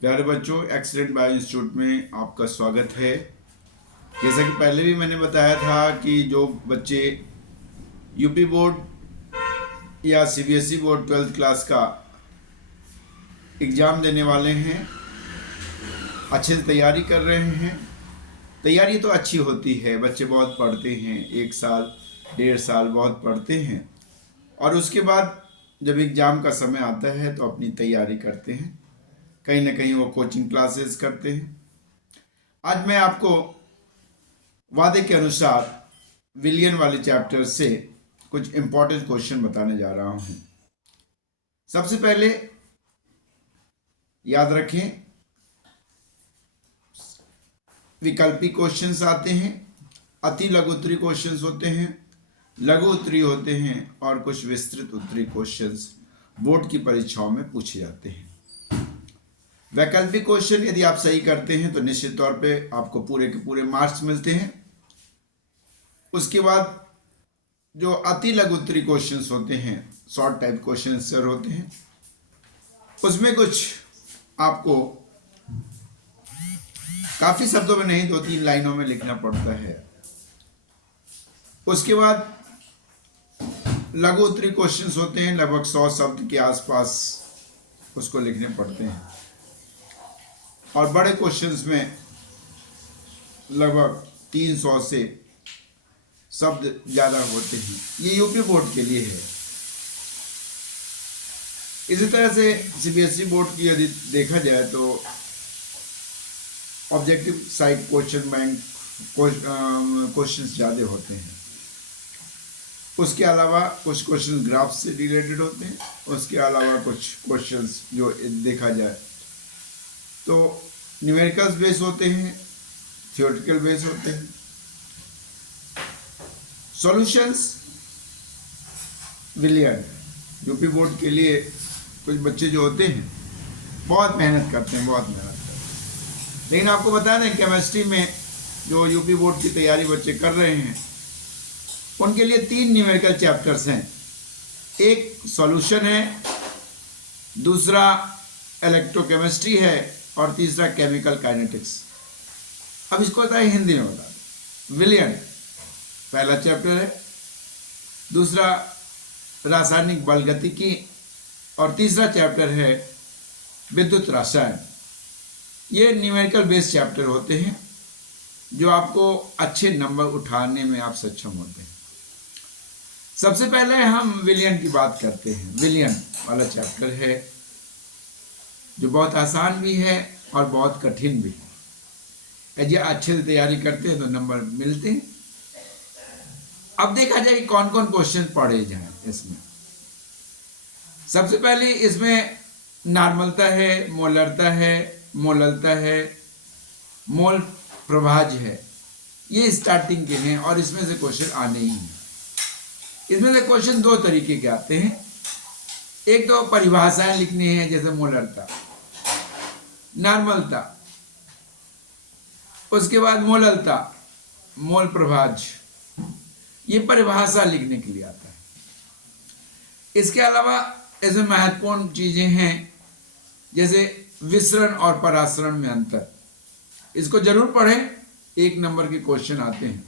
प्यारे बच्चों, excellent bio institute में आपका स्वागत है। जैसा कि पहले भी मैंने बताया था कि जो बच्चे यूपी बोर्ड या सीबीएसई बोर्ड 12th क्लास का एग्ज़ाम देने वाले हैं, अच्छे से तैयारी कर रहे हैं। तैयारी तो अच्छी होती है, बच्चे बहुत पढ़ते हैं, 1 साल 1.5 साल बहुत पढ़ते हैं और उसके बाद जब एग्ज़ाम का समय आता है तो अपनी तैयारी करते हैं। कहीं ना कहीं वो कोचिंग क्लासेस करते हैं। आज मैं आपको वादे के अनुसार विलियन वाले चैप्टर से कुछ इंपॉर्टेंट क्वेश्चन बताने जा रहा हूं। सबसे पहले याद रखें, विकल्पी क्वेश्चंस आते हैं, अति लघु उत्तरीय क्वेश्चंस होते हैं, लघु उत्तरीय होते हैं और कुछ विस्तृत उत्तरीय क्वेश्चंस बोर्ड की परीक्षाओं में पूछे जाते हैं। वैकल्पिक क्वेश्चन यदि आप सही करते हैं तो निश्चित तौर पे आपको पूरे के पूरे मार्क्स मिलते हैं। उसके बाद जो अति लघु उत्तरीय क्वेश्चंस होते हैं, शॉर्ट टाइप क्वेश्चन आंसर होते हैं, उसमें कुछ आपको काफी शब्दों में नहीं, 2-3 लाइनों में लिखना पड़ता है। उसके बाद लघु उत्तरीय क्वेश्चंस होते हैं, लगभग 100 शब्द के आसपास उसको लिखने पड़ते हैं और बड़े क्वेश्चंस में लगभग 300 से शब्द ज़्यादा होते हैं। ये यूपी बोर्ड के लिए है। इसी तरह से सीबीएसई बोर्ड की यदि देखा जाए तो objective side question bank questions ज़्यादा होते हैं। उसके अलावा कुछ क्वेश्चन ग्राफ से रिलेटेड होते हैं। उसके अलावा कुछ क्वेश्चंस जो देखा जाए तो न्यूमेरिकल्स बेस होते हैं, थियोरेटिकल बेस होते हैं। सॉल्यूशंस विलियन यूपी बोर्ड के लिए कुछ बच्चे जो होते हैं बहुत मेहनत करते हैं, लेकिन आपको बता दें केमिस्ट्री में जो यूपी बोर्ड की तैयारी बच्चे कर रहे हैं उनके लिए 3 न्यूमेरिकल चैप्टर्स हैं। एक सॉल्यूशन है, दूसरा इलेक्ट्रोकेमिस्ट्री है और तीसरा केमिकल काइनेटिक्स। अब इसको बताए हिंदी में बता दें। विलियन पहला चैप्टर है, दूसरा रासायनिक बलगतिकी और तीसरा चैप्टर है विद्युत रसायन। ये न्यूमेरिकल बेस्ड चैप्टर होते हैं जो आपको अच्छे नंबर उठाने में आप सक्षम होते हैं। सबसे पहले हम विलियन की बात करते हैं। विलियन वाला चैप्टर है जो बहुत आसान भी है और बहुत कठिन भी है। यदि अच्छे से तैयारी करते हैं तो नंबर मिलते हैं। अब देखा जाए कि कौन कौन क्वेश्चन पढ़े जाएं इसमें। सबसे पहले इसमें नॉर्मलता है, मोलरता है, मोललता है, मोल प्रभाज है। ये स्टार्टिंग के हैं और इसमें से क्वेश्चन आने ही हैं। इसमें से क्वेश्चन 2 तरीके के आते हैं। एक तो परिभाषाएं लिखनी है, जैसे मोलरता, नॉर्मलता, उसके बाद मोललता, मोल प्रभाज, ये परिभाषा लिखने के लिए आता है। इसके अलावा इसमें महत्वपूर्ण चीजें हैं, जैसे विसरण और परासरण में अंतर। इसको जरूर पढ़ें, 1 नंबर के क्वेश्चन आते हैं।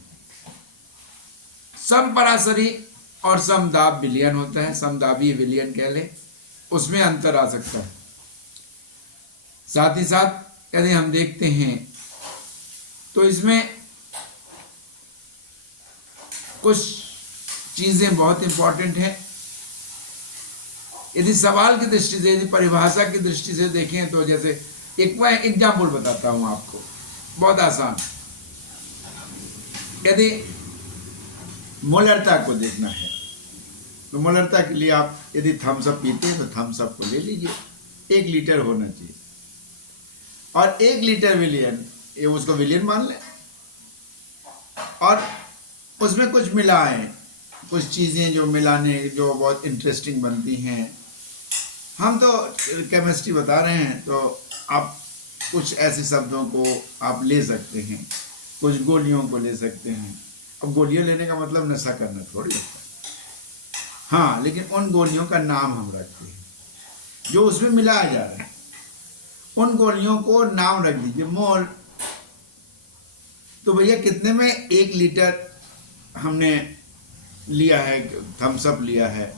समपरासरी और समदाब विलियन होता है, समदाबी विलियन कह ले, उसमें अंतर आ सकता है। साथ ही साथ यदि हम देखते हैं तो इसमें कुछ चीजें बहुत इंपॉर्टेंट हैं। यदि सवाल की दृष्टि से, यदि परिभाषा की दृष्टि से देखें तो जैसे एक मैं एग्जाम्पल बताता हूं आपको, बहुत आसान। यदि मोलरता को देखना है तो मोलरता के लिए आप यदि थम्स अप पीते हैं तो थम्स अप को ले लीजिए, 1 लीटर होना चाहिए और 1 लीटर विलियन, ये उसको विलियन मान लें और उसमें कुछ मिलाएं, कुछ चीज़ें जो मिलाने जो बहुत इंटरेस्टिंग बनती हैं। हम तो केमिस्ट्री बता रहे हैं तो आप कुछ ऐसे शब्दों को आप ले सकते हैं, कुछ गोलियों को ले सकते हैं। अब गोलियां लेने का मतलब नशा करना थोड़ी होता है, हाँ, लेकिन उन गोलियों का नाम हम रखते हैं जो उसमें मिलाया जा रहा है। उन गोलियों को नाम रख दीजिए मोल। तो भैया कितने में 1 लीटर हमने लिया है, थम्स अप लिया है,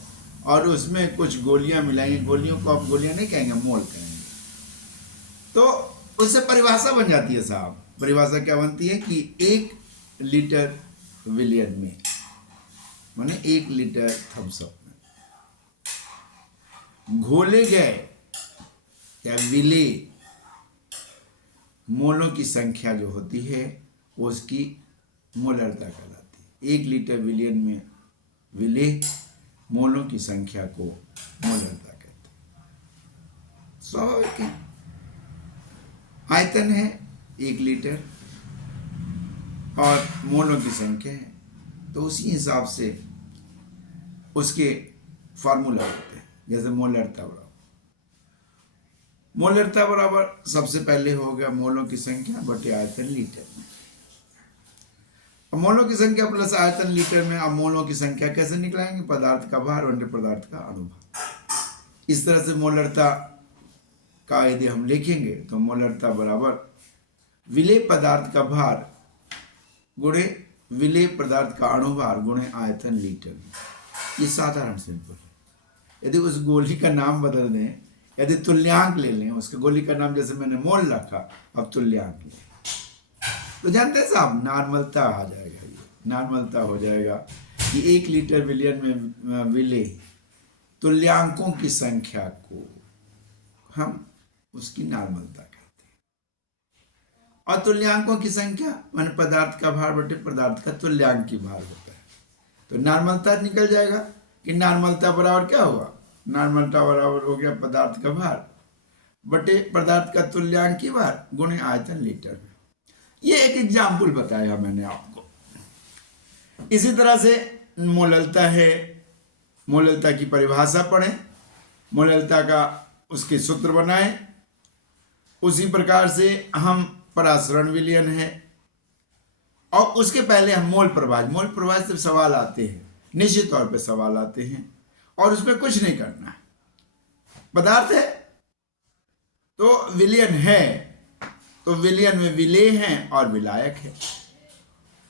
और उसमें कुछ गोलियां मिलाई, गोलियों को आप गोलियां नहीं कहेंगे, मोल कहेंगे। तो उससे परिभाषा बन जाती है साहब। परिभाषा क्या बनती है कि 1 लीटर विलियन में, माने 1 लीटर थम्स अप में घोले गए या विले मोलों की संख्या जो होती है वो उसकी मोलरता कहलाती है। 1 लीटर विलियन में विले मोलों की संख्या को मोलरता कहते हैं। स्वाभाविक है, आयतन है 1 लीटर और मोलों की संख्या है, तो उसी हिसाब से उसके फार्मूला होते हैं। जैसे मोलरता बराबर सबसे पहले हो गया मोलों की संख्या बटे आयतन लीटर में। अब मोलों की संख्या प्लस आयतन लीटर में, अब मोलों की संख्या कैसे निकलाएंगे? पदार्थ का भार वनडे पदार्थ का अणुभार। इस तरह से मोलरता का यदि हम लिखेंगे तो मोलरता बराबर विलेय पदार्थ का भार गुणे विलेय पदार्थ का अणुभार गुणे आयतन लीटर में। ये साधारण सिंपल है। यदि उस गोली का नाम बदल दें, यदि तुल्यांक ले लें, उसके गोली का नाम जैसे मैंने मोल रखा, अब तुल्यांक लें, तो जानते हैं साहब नॉर्मलता आ जाएगा। ये नॉर्मलता हो जाएगा कि 1 लीटर विलियन में विलेय तुल्यांकों की संख्या को हम उसकी नॉर्मलता कहते हैं। और तुल्यांकों की संख्या माने पदार्थ का भार बटे पदार्थ का तुल्यांक की भार होता है। तो नॉर्मलता निकल जाएगा कि नॉर्मलता बराबर क्या होगा? नॉर्मलता बराबर हो गया पदार्थ का भार बटे पदार्थ का तुल्यांक की भार गुणे आयतन लीटर में। ये एक एग्जाम्पल बताया मैंने आपको। इसी तरह से मोललता है, मोललता की परिभाषा पढ़ें, मोललता का उसके सूत्र बनाएं। उसी प्रकार से हम परासरण विलयन है, और उसके पहले हम मोल प्रभाज से सवाल आते हैं, निश्चित तौर पे सवाल आते हैं, और उसमें कुछ नहीं करना है। पदार्थ है तो विलयन है, तो विलयन में विलेय है और विलायक है।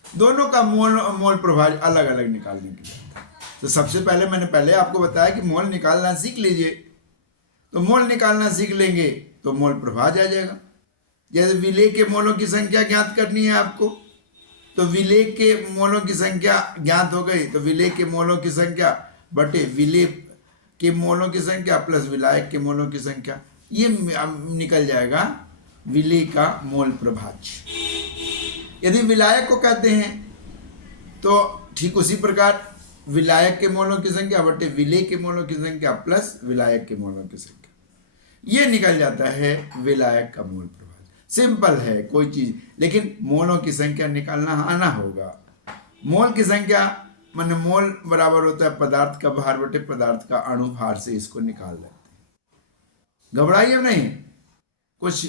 दोनों का मोल प्रभाज अलग अलग निकालने के लिए। तो सबसे पहले मैंने आपको बताया कि मोल निकालना सीख लीजिए। तो मोल निकालना सीख लेंगे तो मोल प्रभाज आ जाएगा। जैसे विलेय के मोलों की संख्या ज्ञात करनी है आपको, तो विलेय के मोलों की संख्या ज्ञात हो गई, तो विलेय के मोलों की संख्या बटे विलेय के मोलों की संख्या प्लस विलायक के मोलों की संख्या, ये निकल जाएगा विलेय का मोल प्रभाज। यदि विलायक को कहते हैं तो ठीक उसी प्रकार विलायक के मोलों की संख्या बटे विलेय के मोलों की संख्या प्लस विलायक के मोलों की संख्या, ये निकल जाता है विलायक का मोल प्रभाज। सिंपल है कोई चीज, लेकिन मोलों की संख्या निकालना आना होगा। मोल की संख्या माने मोल बराबर होता है पदार्थ का भार बटे पदार्थ का अणुभार से इसको निकाल लेते हैं। घबराइए नहीं, कुछ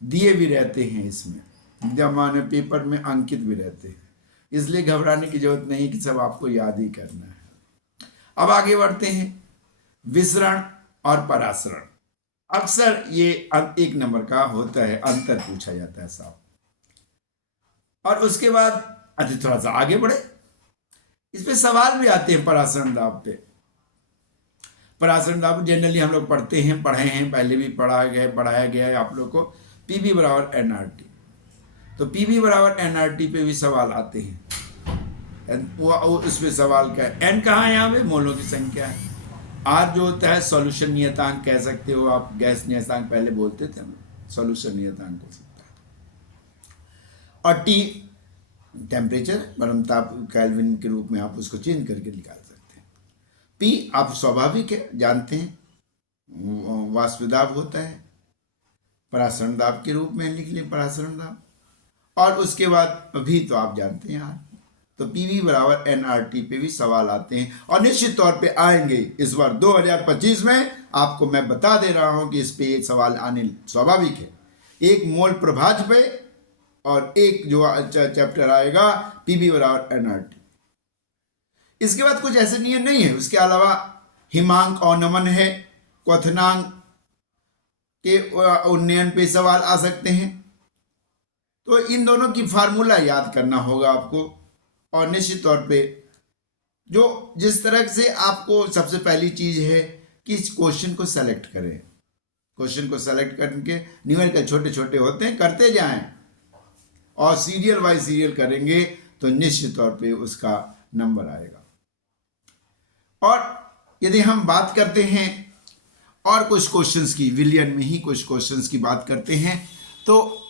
दिए भी रहते हैं इसमें, जमाने पेपर में अंकित भी रहते हैं, इसलिए घबराने की जरूरत नहीं कि सब आपको याद ही करना है। अब आगे बढ़ते हैं। विसरण और परासरण, अक्सर ये 1 नंबर का होता है, अंतर पूछा जाता है साहब। और उसके बाद अच्छा थोड़ा सा आगे बढ़े, इस पे सवाल भी आते हैं परासरण दाब पे। परासरण दाब जनरली हम लोग पढ़ते हैं, पढ़े हैं, पहले भी पढ़ाया गया है आप लोग को। पीवी बराबर एनआरटी, तो पीवी बराबर एनआरटी पे भी सवाल आते हैं। वो उस पे सवाल क्या है? एन कहाँ है? यहाँ पे मोलों की संख्या है। आर जो होता है सॉल्यूशन नियतांक कह सकते हो आप, गैस नियतांक पहले बोलते थे हम, सॉल्यूशन नियतांक हो सकता है। और टी टेम्परेचर, परम ताप, केल्विन के रूप में आप उसको चेंज करके निकाल सकते हैं। पी आप स्वाभाविक है, जानते हैं वाष्प दाब होता है, परासरण दाब के रूप में लिख लें परासरण दाब। और उसके बाद भी तो आप जानते हैं यार, तो पीवी बराबर एनआरटी पे भी सवाल आते हैं, और निश्चित तौर पे आएंगे इस बार 2025 में। आपको मैं बता दे रहा हूं कि इस पे एक सवाल आने स्वाभाविक है, एक मोल प्रभाज पे, और एक जो चैप्टर आएगा पीवी बराबर एनआरटी। इसके बाद कुछ ऐसे नियम नहीं है। उसके अलावा हिमांक अवनमन है, क्वथनांक के उन्नयन पे सवाल आ सकते हैं। तो इन दोनों की फार्मूला याद करना होगा आपको। और निश्चित तौर पे जो जिस तरह से आपको सबसे पहली चीज है कि इस क्वेश्चन को सेलेक्ट करें। क्वेश्चन को सेलेक्ट करके न्यूमेरिकल छोटे छोटे होते हैं, करते जाएं और सीरियल बाय सीरियल करेंगे तो निश्चित तौर पे उसका नंबर आएगा। और यदि हम बात करते हैं और कुछ क्वेश्चंस की, विलियन में ही कुछ क्वेश्चंस की बात करते हैं, तो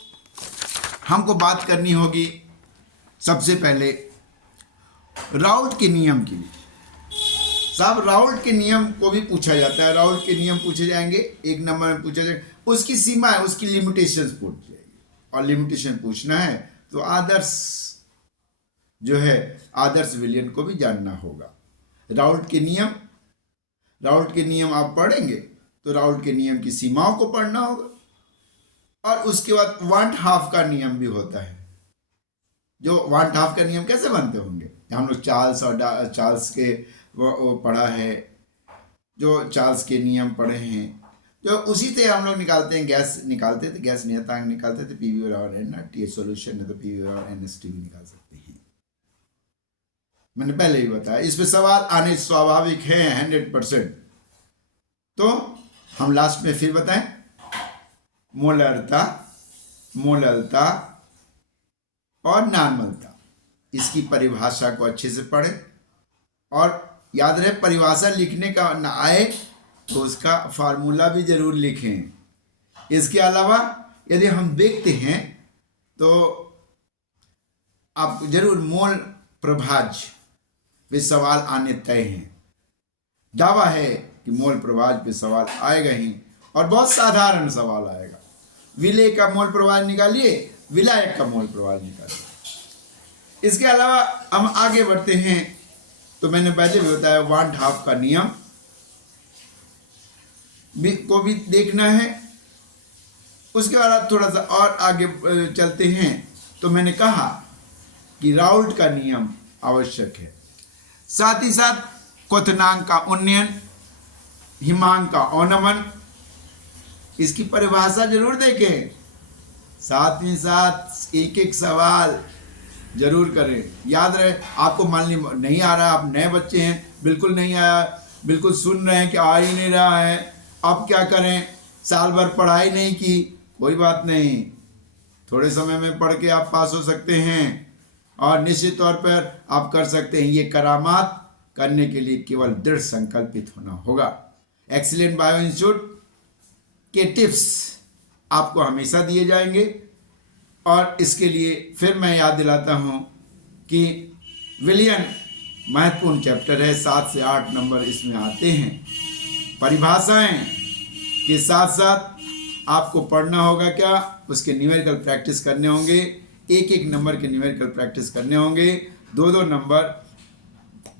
हमको बात करनी होगी सबसे पहले राउल्ट के नियम की। साहब राउल्ट के नियम को भी पूछा जाता है, राउल्ट के नियम पूछे जाएंगे, एक नंबर में पूछा जाएगा, उसकी सीमा है, उसकी लिमिटेशंस पूछ जाएगी। और लिमिटेशन पूछना है तो आदर्श जो है, आदर्श विलियन को भी जानना होगा। राउल्ट के नियम आप पढ़ेंगे तो राउल्ट के नियम की सीमाओं को पढ़ना होगा। और उसके बाद वांट हाफ का नियम भी होता है। जो वांट हाफ का नियम कैसे बनते होंगे, हम लोग चार्ल्स के वो पढ़ा है, जो चार्ल्स के नियम पढ़े हैं, जो उसी से हम लोग निकालते हैं, गैस निकालते थे, गैस नियतांक निकालते थे, पीवी बराबर एन नॉट टी सोल्यूशन है तो पीवी बराबर एन एस टी भी निकाल सकते हैं। मैंने पहले ही बताया, इस पे सवाल आने स्वाभाविक है 100%। तो हम लास्ट में फिर बताएं, मोलरता और नॉर्मलता, इसकी परिभाषा को अच्छे से पढ़ें। और याद रहे, परिभाषा लिखने का ना आए तो उसका फार्मूला भी जरूर लिखें। इसके अलावा यदि हम देखते हैं तो आप जरूर मोल प्रभाज्य पे सवाल आने तय हैं। दावा है कि मोल प्रभाज्य पे सवाल आएगा ही, और बहुत साधारण सवाल आएगा। विलेय का मोल प्रभाज्य निकालिए, विलायक का मोल प्रभाज्य निकालिए। इसके अलावा हम आगे बढ़ते हैं तो मैंने पहले भी बताया, वांट हाफ का नियम को भी देखना है। उसके बाद थोड़ा सा और आगे चलते हैं तो मैंने कहा कि राउल्ट का नियम आवश्यक है, साथ ही साथ क्वथनांक का उन्नयन, हिमांक का अवनमन, इसकी परिभाषा जरूर देखें। साथ ही साथ एक एक सवाल जरूर करें। याद रहे, आपको मान ली नहीं आ रहा, आप नए बच्चे हैं, बिल्कुल नहीं आया, बिल्कुल सुन रहे हैं कि आ ही नहीं रहा है, अब क्या करें, साल भर पढ़ाई नहीं की, कोई बात नहीं, थोड़े समय में पढ़ के आप पास हो सकते हैं और निश्चित तौर पर आप कर सकते हैं। ये करामात करने के लिए केवल दृढ़ संकल्पित होना होगा। एक्सीलेंट बायो इंस्टीट्यूट के टिप्स आपको हमेशा दिए जाएंगे। और इसके लिए फिर मैं याद दिलाता हूँ कि विलियन महत्वपूर्ण चैप्टर है, 7 से 8 नंबर इसमें आते हैं। परिभाषाएं के साथ साथ आपको पढ़ना होगा क्या, उसके न्यूमेरिकल प्रैक्टिस करने होंगे, एक एक नंबर के न्यूमेरिकल प्रैक्टिस करने होंगे। 2-2 नंबर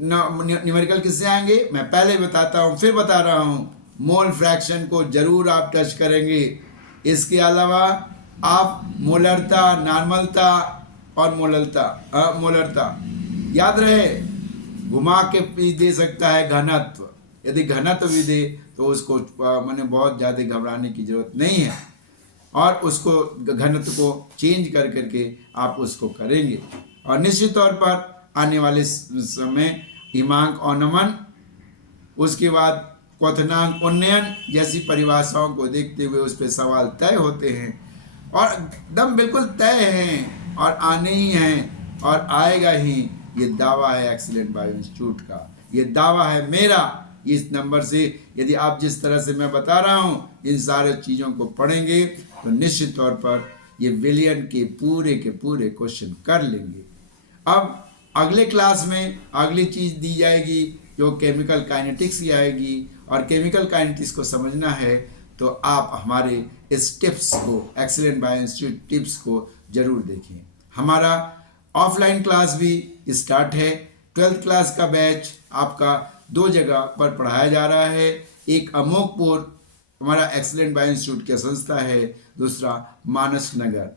न्यूमेरिकल किससे आएंगे मैं पहले बताता हूँ, फिर बता रहा हूँ। मोल फ्रैक्शन को जरूर आप टच करेंगे। इसके अलावा आप मोलरता, नॉर्मलता और मोलरता याद रहे, घुमा के भी दे सकता है घनत्व। यदि घनत्व भी दे तो उसको मैंने बहुत ज़्यादा घबराने की जरूरत नहीं है, और उसको घनत्व को चेंज कर करके आप उसको करेंगे। और निश्चित तौर पर आने वाले समय हिमांक अवनमन, उसके बाद क्वथनांक उन्नयन जैसी परिभाषाओं को देखते हुए उस पर सवाल तय होते हैं, और एकदम बिल्कुल तय हैं और आने ही हैं और आएगा ही। ये दावा है एक्सीलेंट बायो इंस्टीट्यूट का, ये दावा है मेरा। इस नंबर से यदि आप जिस तरह से मैं बता रहा हूँ इन सारे चीज़ों को पढ़ेंगे तो निश्चित तौर पर ये विलियन के पूरे क्वेश्चन कर लेंगे। अब अगले क्लास में अगली चीज़ दी जाएगी जो केमिकल काइनेटिक्स की आएगी, और केमिकल काइनेटिक्स को समझना है तो आप हमारे इस टिप्स को, एक्सीलेंट बायो इंस्टीट्यूट टिप्स को जरूर देखें। हमारा ऑफलाइन क्लास भी स्टार्ट है। 12th क्लास का बैच आपका 2 जगह पर पढ़ाया जा रहा है। एक अमोकपुर हमारा एक्सीलेंट बायो इंस्टीट्यूट की संस्था है, दूसरा मानस नगर।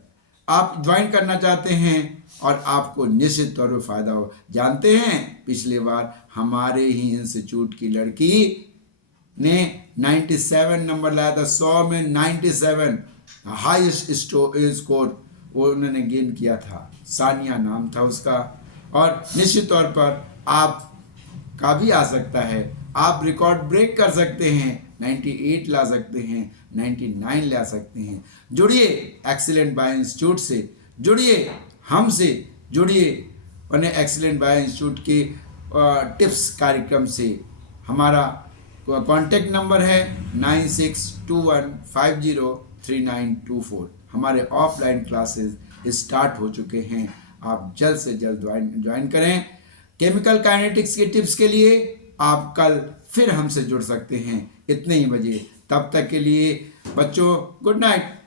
आप ज्वाइन करना चाहते हैं और आपको निश्चित तौर पर फायदा हो। जानते हैं पिछले बार हमारे ही इंस्टीट्यूट की लड़की ने 97 नंबर लाया था, 100 में 97 हाईएस्ट स्कोर वो उन्होंने गेन किया था। सानिया नाम था उसका। और निश्चित तौर पर आप का भी आ सकता है, आप रिकॉर्ड ब्रेक कर सकते हैं, 98 ला सकते हैं, 99 ला सकते हैं। जुड़िए एक्सीलेंट बाय इंस्टीट्यूट से, जुड़िए हमसे, जुड़िए उन्हें एक्सीलेंट बाय इंस्टीट्यूट के टिप्स कार्यक्रम से। हमारा कॉन्टेक्ट नंबर है 9621503924। हमारे ऑफलाइन क्लासेस स्टार्ट हो चुके हैं, आप जल्द से जल्द ज्वाइन करें। केमिकल काइनेटिक्स के टिप्स के लिए आप कल फिर हमसे जुड़ सकते हैं इतने ही बजे। तब तक के लिए बच्चों गुड नाइट।